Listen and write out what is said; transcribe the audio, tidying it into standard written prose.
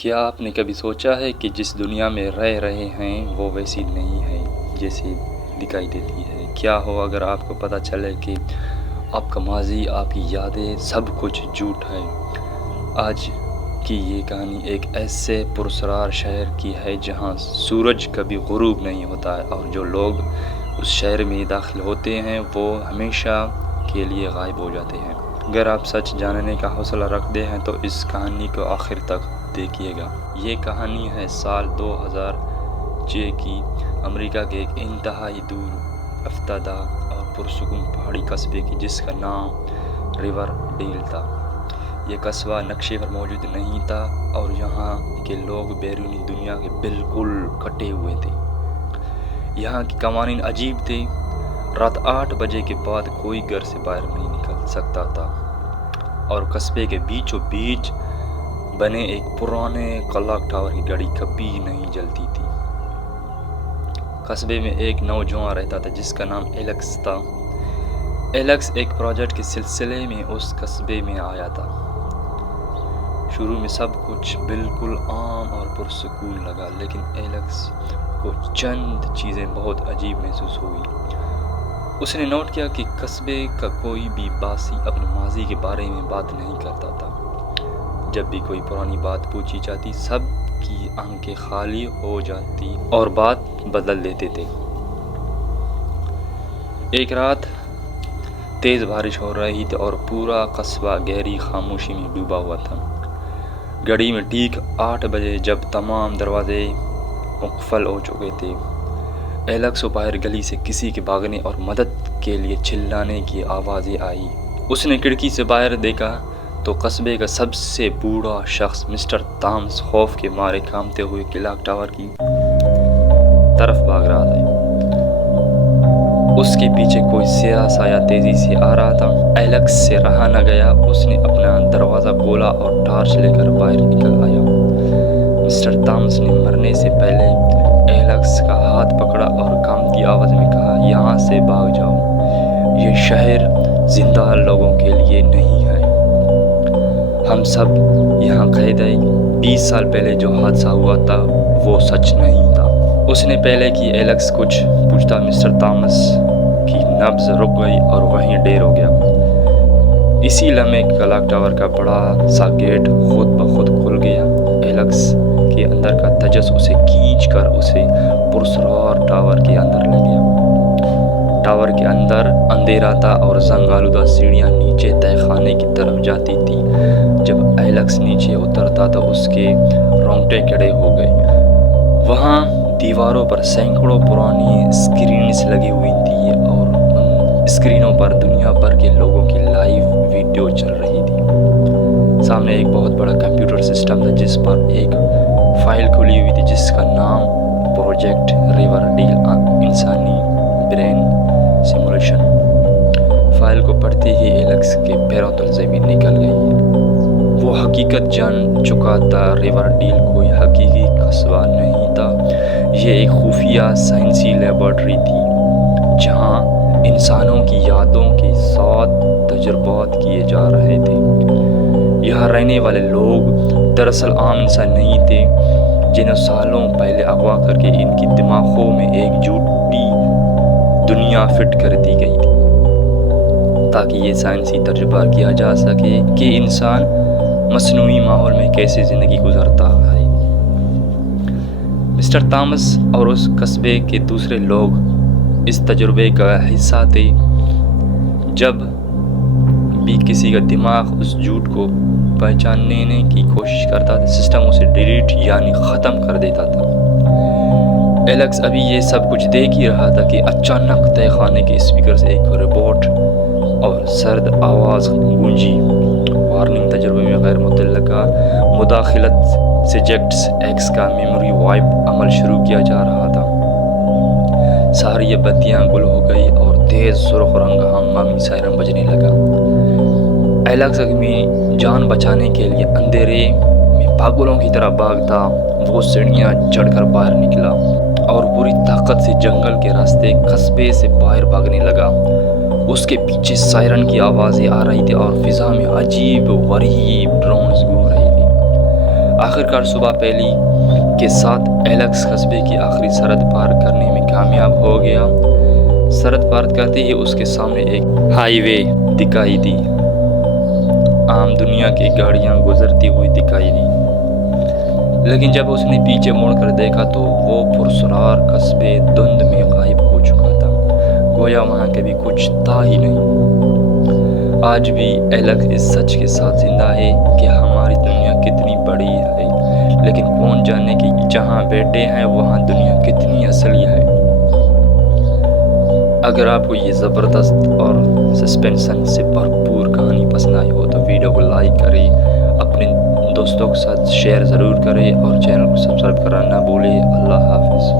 کیا آپ نے کبھی سوچا ہے کہ جس دنیا میں رہ رہے ہیں وہ ویسی نہیں ہے جیسی دکھائی دیتی ہے؟ کیا ہو اگر آپ کو پتہ چلے کہ آپ کا ماضی، آپ کی یادیں، سب کچھ جھوٹ ہے؟ آج کی یہ کہانی ایک ایسے پراسرار شہر کی ہے جہاں سورج کبھی غروب نہیں ہوتا ہے، اور جو لوگ اس شہر میں داخل ہوتے ہیں وہ ہمیشہ کے لیے غائب ہو جاتے ہیں۔ اگر آپ سچ جاننے کا حوصلہ رکھتے ہیں تو اس کہانی کو آخر تک دیکھیے گا۔ یہ کہانی ہے سال 2006 کی امریکہ کے ایک انتہائی دور افتادہ اور پرسکون پہاڑی قصبے کی، جس کا نام ریور ڈیل تھا۔ یہ قصبہ نقشے پر موجود نہیں تھا اور یہاں کے لوگ بیرونی دنیا کے بالکل کٹے ہوئے تھے۔ یہاں کے قوانین عجیب تھے۔ رات 8 بجے کے بعد کوئی گھر سے باہر نہیں نکل سکتا تھا، اور قصبے کے بیچوں بیچ بنے ایک پرانے کلاک ٹاور کی گھڑی کبھی نہیں جلتی تھی۔ قصبے میں ایک نوجوان رہتا تھا جس کا نام ایلکس تھا۔ ایلکس ایک پروجیکٹ کے سلسلے میں اس قصبے میں آیا تھا۔ شروع میں سب کچھ بالکل عام اور پرسکون لگا، لیکن ایلکس کو چند چیزیں بہت عجیب محسوس ہوئی۔ اس نے نوٹ کیا کہ قصبے کا کوئی بھی باسی اپنے ماضی کے بارے میں بات نہیں کرتا تھا۔ جب بھی کوئی پرانی بات پوچھی جاتی، سب کی آنکھیں خالی ہو جاتی اور بات بدل دیتے تھے۔ ایک رات تیز بارش ہو رہی تھی اور پورا قصبہ گہری خاموشی میں ڈوبا ہوا تھا۔ گھڑی میں ٹھیک 8 بجے جب تمام دروازے مقفل ہو چکے تھے، ایلکس کو باہر گلی سے کسی کے بھاگنے اور مدد کے لیے چلانے کی آوازیں آئی۔ اس نے کھڑکی سے باہر دیکھا تو قصبے کا سب سے بوڑھا شخص مسٹر تامس خوف کے مارے کانپتے ہوئے کلاک ٹاور کی طرف بھاگ رہا تھا۔ اس کے پیچھے کوئی سیاہ سایہ تیزی سے آ رہا تھا۔ ایلکس سے رہا نہ گیا، اس نے اپنا دروازہ کھولا اور ٹارچ لے کر باہر نکل آیا۔ مسٹر تامس نے مرنے سے پہلے ایلکس کا ہاتھ پکڑا اور کام کی آواز میں کہا، یہاں سے بھاگ جاؤ، یہ شہر زندہ لوگوں کے لیے نہیں ہے، ہم سب یہاں قید ہیں۔ 20 سال پہلے جو حادثہ ہوا تھا وہ سچ نہیں تھا۔ اس نے پہلے کہ ایلکس کچھ پوچھتا، مسٹر تامس کی نبض رک گئی اور وہیں ڈیر ہو گیا۔ اسی لمحے کلاک ٹاور کا بڑا سا گیٹ خود بخود کھل گیا۔ ایلکس کے اندر کا تجسس اسے کھینچ کر اسے پراسرار ٹاور کے اندر لے گیا۔ ٹاور کے اندر اندھیرا تھا اور زنگ آلودہ سیڑھیاں نیچے تہہ خانے کی طرف جاتی تھی۔ جب ایلکس نیچے اترتا تو اس کے رونگٹے کھڑے ہو گئے۔ وہاں دیواروں پر سینکڑوں پرانی اسکرینز لگی ہوئی تھیں اور ان اسکرینوں پر دنیا بھر کے لوگوں کی لائیو ویڈیو چل رہی تھی۔ سامنے ایک بہت بڑا کمپیوٹر سسٹم تھا جس پر ایک فائل کھلی ہوئی تھی جس کا نام پروجیکٹ ریور ڈیل انسانی برین سیمولیشن۔ فائل کو پڑھتے ہی ایلکس کے پیروں تلے زمین نکل گئی۔ وہ حقیقت جان چکا تھا، ریور ڈیل کوئی حقیقی قصبہ نہیں تھا، یہ ایک خفیہ سائنسی لیبارٹری تھی جہاں انسانوں کی یادوں کے ساتھ تجربات کیے جا رہے تھے۔ یہاں رہنے والے لوگ دراصل عام انسان نہیں تھے جنہیں سالوں پہلے اغوا کر کے ان کی دماغوں میں ایک جھوٹی دنیا فٹ کر دی گئی تھی تاکہ یہ سائنسی تجربہ کیا جا سکے کہ انسان مصنوعی ماحول میں کیسے زندگی گزارتا ہے۔ مسٹر تامس اور اس قصبے کے دوسرے لوگ اس تجربے کا حصہ تھے۔ جب بھی کسی کا دماغ اس جھوٹ کو پہچاننے کی کوشش کرتا تھا، سسٹم اسے ڈیلیٹ یعنی ختم کر دیتا تھا۔ ایلکس ابھی یہ سب کچھ دیکھ ہی رہا تھا کہ اچانک تہہ خانے کے اسپیکر سے ایک رپورٹ اور سرد آواز گونجی، وارننگ، تجربے میں غیر متعلقہ مداخلت، سبجیکٹس ایکس کا میموری وائپ عمل شروع کیا جا رہا تھا۔ ساری بتیاں گل ہو گئی اور تیز سرخ رنگ ہنگامی سائرن بجنے لگا۔ ایلکس اپنی جان بچانے کے لیے اندھیرے میں پاگلوں کی طرح بھاگتا۔ وہ سیڑھیاں چڑھ کر باہر نکلا اور پوری طاقت سے جنگل کے راستے قصبے سے باہر بھاگنے لگا۔ اس کے پیچھے سائرن کی آوازیں آ رہی تھی اور فضا میں عجیب غریب ڈرونز گھوم رہی تھی۔ آخرکار صبح پہلی کے ساتھ ایلیکس قصبے کی آخری سرحد پار کرنے میں کامیاب ہو گیا۔ سرحد پار کرتے ہی اس کے سامنے ایک ہائی وے دکھائی دی۔ عام دنیا کی گاڑیاں گزرتی ہوئی دکھائی دی، لیکن جب اس نے پیچھے مڑ کر دیکھا تو وہ پرسرار قصبے دھند میں غائب ہو چکا تھا، گویا وہاں کبھی کچھ تھا ہی نہیں۔ آج بھی ایلیکس اس سچ کے ساتھ زندہ ہے کہ ہماری دنیا کتنی بڑی ہے، لیکن کون جانے کہ جہاں بیٹھے ہیں وہاں دنیا کتنی اصلی ہے۔ اگر آپ کو یہ زبردست اور سسپینشن سے بھرپور کہانی پسند آئی ہو تو ویڈیو کو لائک کریں، اپنے دوستوں کے ساتھ شیئر ضرور کریں اور چینل کو سبسکرائب کرنا نہ بھولیں۔ اللہ حافظ۔